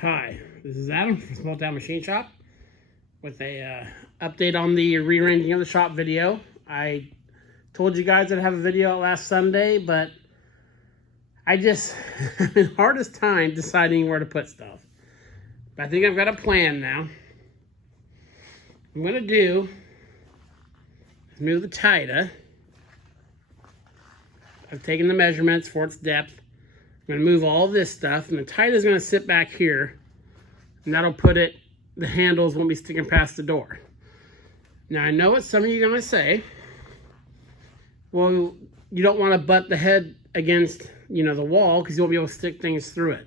Hi, this is Adam from Small Town Machine Shop with a update on the rearranging of the shop video. I told you guys I'd have a video out last Sunday, but I just had the hardest time deciding where to put stuff. But I think I've got a plan now. What I'm going to do is move the Tida. I've taken the measurements for its depth. I'm going to move all this stuff, and the Tida is going to sit back here, and that'll put it, the handles won't be sticking past the door. Now, I know what some of you are going to say. Well, you don't want to butt the head against, the wall because you won't be able to stick things through it.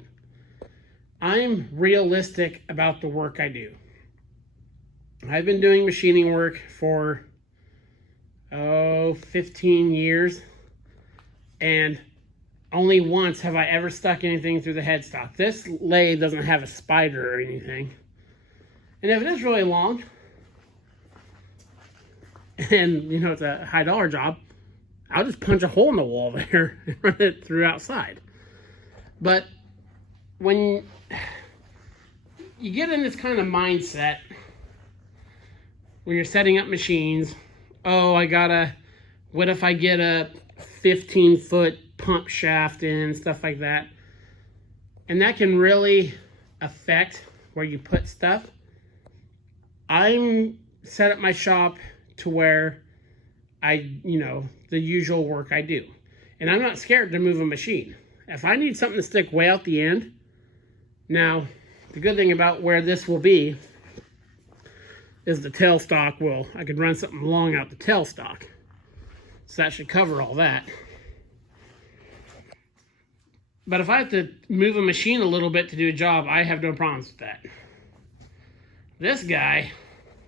I'm realistic about the work I do. I've been doing machining work for, 15 years, and only once have I ever stuck anything through the headstock. This lathe doesn't have a spider or anything. And if it is really long, and it's a high dollar job, I'll just punch a hole in the wall there and run it through outside. But when you get in this kind of mindset, when you're setting up machines, what if I get a 15-foot pump shaft in, stuff like that. And that can really affect where you put stuff. I'm set up my shop to where the usual work I do. And I'm not scared to move a machine. If I need something to stick way out the end, now, the good thing about where this will be is the tailstock I could run something long out the tailstock. So that should cover all that. But if I have to move a machine a little bit to do a job, I have no problems with that. This guy,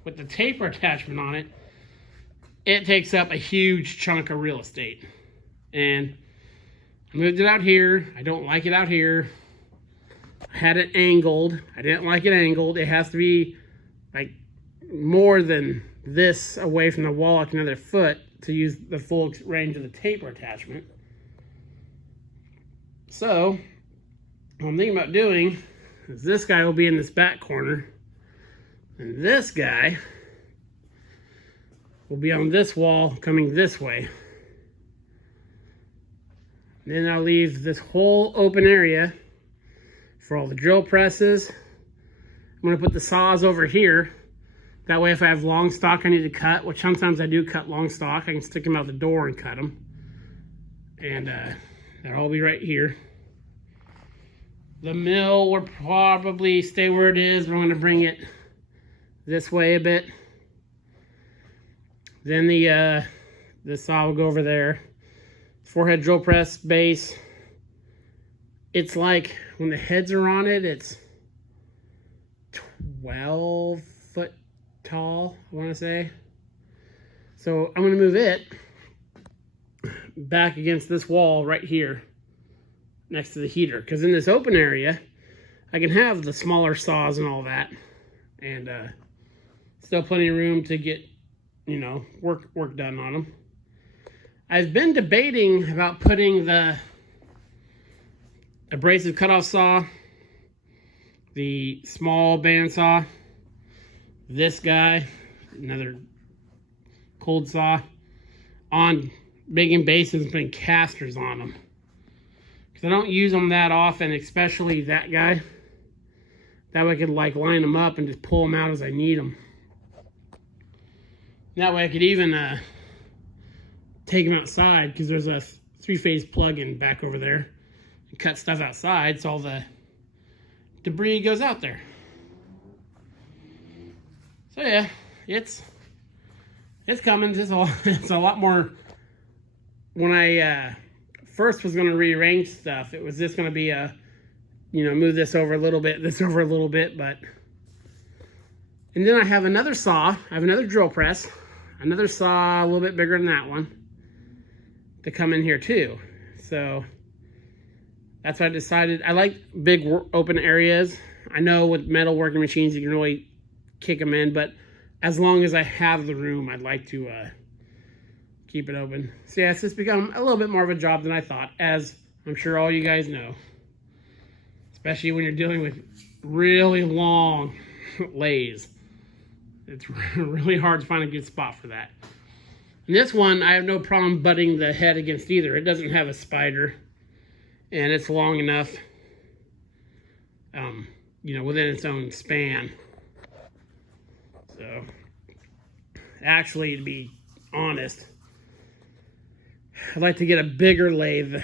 with the taper attachment on it, it takes up a huge chunk of real estate. And I moved it out here. I don't like it out here. I had it angled. I didn't like it angled. It has to be like more than this away from the wall, like another foot, to use the full range of the taper attachment. So, what I'm thinking about doing is this guy will be in this back corner, and this guy will be on this wall coming this way. Then I'll leave this whole open area for all the drill presses. I'm going to put the saws over here. That way if I have long stock I need to cut, which sometimes I do cut long stock, I can stick them out the door and cut them. And that'll all be right here. The mill will probably stay where it is, but I'm going to bring it this way a bit. Then the saw will go over there. Forehead drill press base. It's like when the heads are on it, it's 12 foot tall, I want to say. So I'm going to move it back against this wall right here next to the heater, because in this open area I can have the smaller saws and all that, and still plenty of room to get work done on them. I've been debating about putting the abrasive cutoff saw, the small bandsaw, this guy, another cold saw, on making bases and putting casters on them. Because I don't use them that often, especially that guy. That way I could line them up and just pull them out as I need them. That way I could even take them outside, because there's a 3-phase plug-in back over there, and cut stuff outside so all the debris goes out there. So yeah, it's coming. It's a lot more. When I first was going to rearrange stuff, it was just going to be move this over a little bit, this over a little bit, but. And then I have another saw. I have another drill press, another saw a little bit bigger than that one, to come in here too. So that's what I decided. I like big open areas. I know with metal working machines you can really kick them in, but as long as I have the room, I'd like to keep it open. So yeah, it's just become a little bit more of a job than I thought, as I'm sure all you guys know. Especially when you're dealing with really long lathes. It's really hard to find a good spot for that. And this one, I have no problem butting the head against either. It doesn't have a spider, and it's long enough, you know, within its own span. So, actually, to be honest, I'd like to get a bigger lathe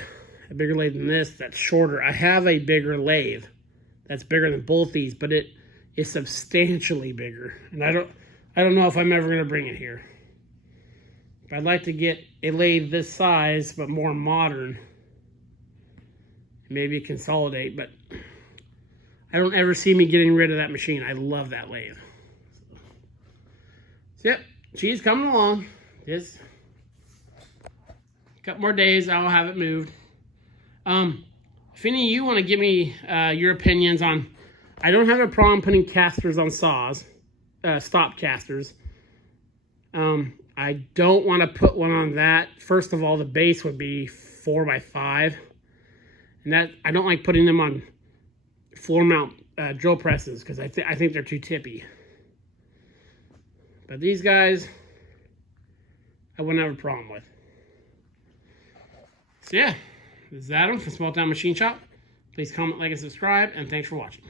than this that's shorter. I have a bigger lathe that's bigger than both these, but it is substantially bigger, and I don't know if I'm ever going to bring it here. But I'd like to get a lathe this size, but more modern. Maybe consolidate, but I don't ever see me getting rid of that machine. I love that lathe. So yep, she's coming along. Just a couple more days, I'll have it moved. If any of you want to give me your opinions on, I don't have a problem putting casters on saws, stop casters. I don't want to put one on that. First of all, the base would be 4x5, and that I don't like putting them on floor mount drill presses because I think they're too tippy. But these guys, I wouldn't have a problem with. So yeah, this is Adam from Small Town Machine Shop. Please comment, like, and subscribe, and thanks for watching.